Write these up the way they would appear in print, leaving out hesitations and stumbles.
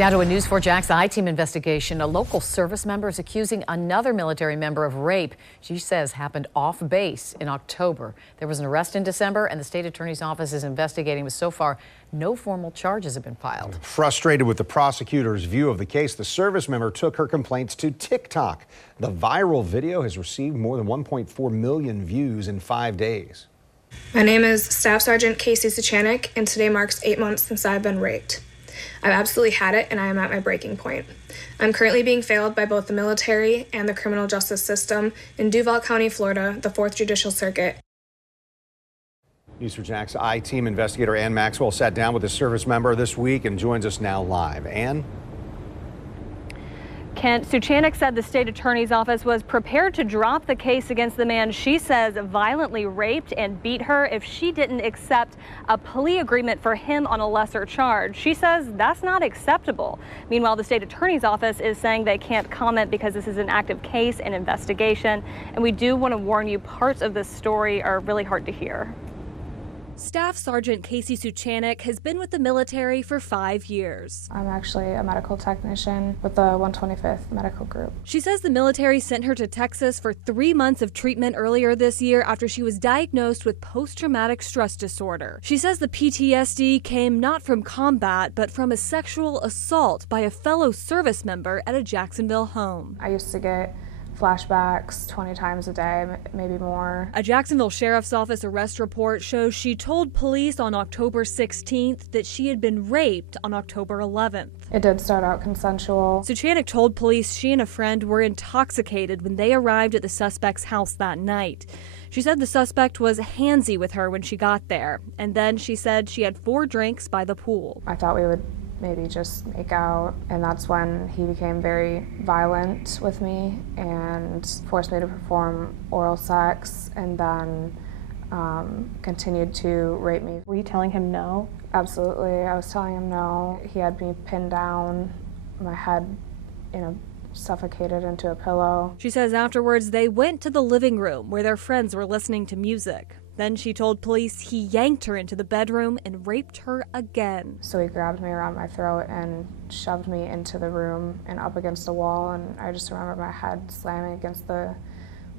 Now to a News 4 Jax I-Team investigation. A local service member is accusing another military member of rape. She says happened off base in October. There was an arrest in December, and the state attorney's office is investigating, but so far no formal charges have been filed. Frustrated with the prosecutor's view of the case, the service member took her complaints to TikTok. The viral video has received more than 1.4 million views in 5 days. My name is Staff Sergeant Casey Suchanek, and today marks 8 months since I've been raped. I've absolutely had it, and I am at my breaking point. I'm currently being failed by both the military and the criminal justice system in Duval County, Florida, the 4th Judicial Circuit. News 4 Jax I-Team investigator Ann Maxwell sat down with a service member this week and joins us now live. Ann? Kent, Suchanek said the state attorney's office was prepared to drop the case against the man she says violently raped and beat her if she didn't accept a plea agreement for him on a lesser charge. She says that's not acceptable. Meanwhile, the state attorney's office is saying they can't comment because this is an active case and investigation. And we do want to warn you, parts of this story are really hard to hear. Staff Sergeant Casey Suchanek has been with the military for 5 years. I'm actually a medical technician with the 125th Medical Group. She says the military sent her to Texas for 3 months of treatment earlier this year after she was diagnosed with post-traumatic stress disorder. She says the PTSD came not from combat, but from a sexual assault by a fellow service member at a Jacksonville home. I used to get flashbacks 20 times a day, maybe more. A Jacksonville Sheriff's Office arrest report shows she told police on October 16th that she had been raped on October 11th. It did start out consensual. Suchanek told police she and a friend were intoxicated when they arrived at the suspect's house that night. She said the suspect was handsy with her when she got there, and then she said she had 4 drinks by the pool. I thought we would maybe just make out, and that's when he became very violent with me and forced me to perform oral sex, and then continued to rape me. Were you telling him no? Absolutely, I was telling him no. He had me pinned down, my head, suffocated into a pillow. She says afterwards they went to the living room where their friends were listening to music. Then she told police he yanked her into the bedroom and raped her again. So he grabbed me around my throat and shoved me into the room and up against the wall, and I just remember my head slamming against the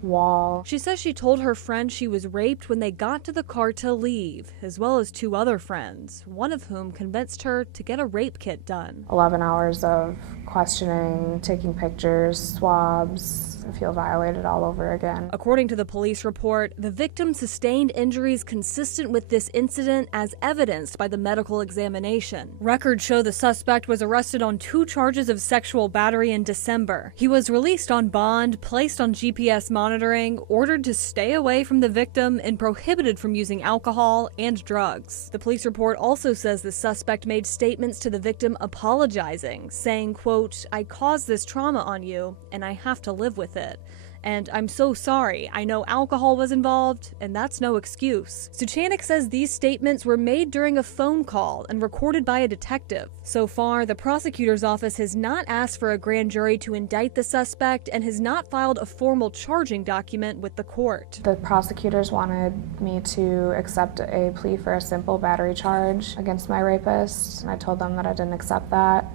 wall. She says she told her friend she was raped when they got to the car to leave, as well as 2 other friends, one of whom convinced her to get a rape kit done. 11 hours of questioning, taking pictures, swabs. I feel violated all over again. According to the police report, the victim sustained injuries consistent with this incident as evidenced by the medical examination. Records show the suspect was arrested on 2 charges of sexual battery in December. He was released on bond, placed on GPS monitoring, ordered to stay away from the victim, and prohibited from using alcohol and drugs. The police report also says the suspect made statements to the victim apologizing, saying, quote, "I caused this trauma on you, and I have to live with it. And I'm so sorry. I know alcohol was involved, and that's no excuse." Suchanek says these statements were made during a phone call and recorded by a detective. So far, the prosecutor's office has not asked for a grand jury to indict the suspect and has not filed a formal charging document with the court. The prosecutors wanted me to accept a plea for a simple battery charge against my rapist, and I told them that I didn't accept that.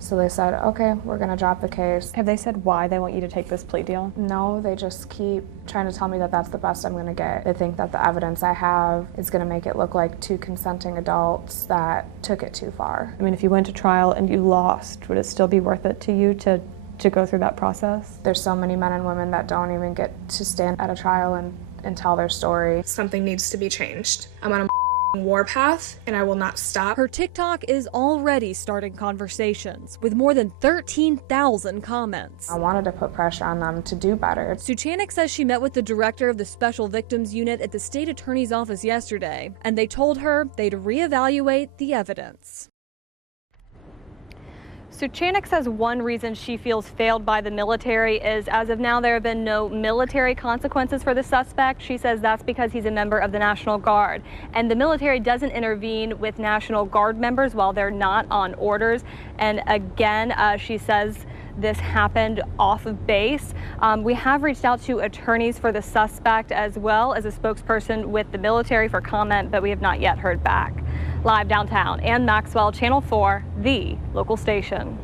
So they said, okay, we're going to drop the case. Have they said why they want you to take this plea deal? No, they just keep trying to tell me that that's the best I'm going to get. They think that the evidence I have is going to make it look like 2 consenting adults that took it too far. I mean, if you went to trial and you lost, would it still be worth it to you to go through that process? There's so many men and women that don't even get to stand at a trial and tell their story. Something needs to be changed. I'm on a warpath, and I will not stop. Her TikTok is already starting conversations with more than 13,000 comments. I wanted to put pressure on them to do better. Suchanek says she met with the director of the Special Victims Unit at the state attorney's office yesterday, and they told her they'd reevaluate the evidence. Suchanek says one reason she feels failed by the military is, as of now, there have been no military consequences for the suspect. She says that's because he's a member of the National Guard. And the military doesn't intervene with National Guard members while they're not on orders. And again, she says this happened off of base. We have reached out to attorneys for the suspect as well as a spokesperson with the military for comment, but we have not yet heard back. Live downtown, Ann Maxwell, Channel 4, the local station.